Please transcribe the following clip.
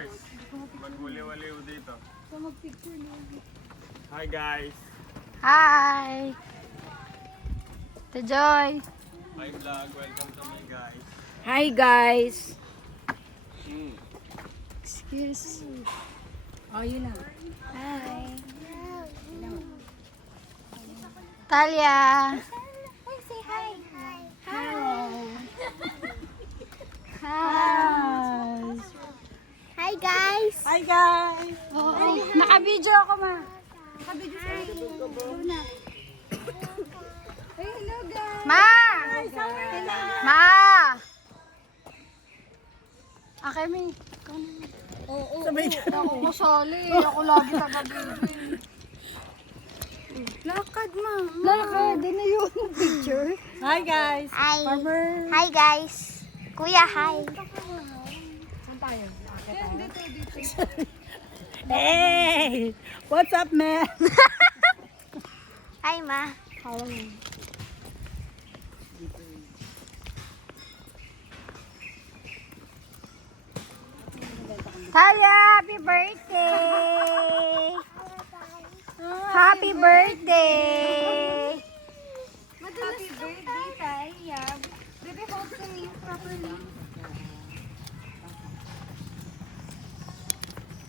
Mars, magwali-waliw dito. Hi guys. Hi! Ate Joy! Hi vlog, welcome to me guys. Hi guys! Excuse me. Oh, yun na. Hi! Talia! Say hi. Hi! Hi, guys. Hi guys! Oo, naka-video ako ma. Hi. Hey, hello, guys. Ma! Ma! Okay, mi. Oo. Ako kasali. Ako lagi taga-video. Lakad, ma. Lakad. Din na yun. Picture. Hi, guys. Hi. Farmer. Hi guys. Kuya, hi. Saan tayo? Hey! What's up, man? Hi, ma. Talia, happy birthday! Happy birthday! Happy birthday, Taya. Baby, hold the name properly.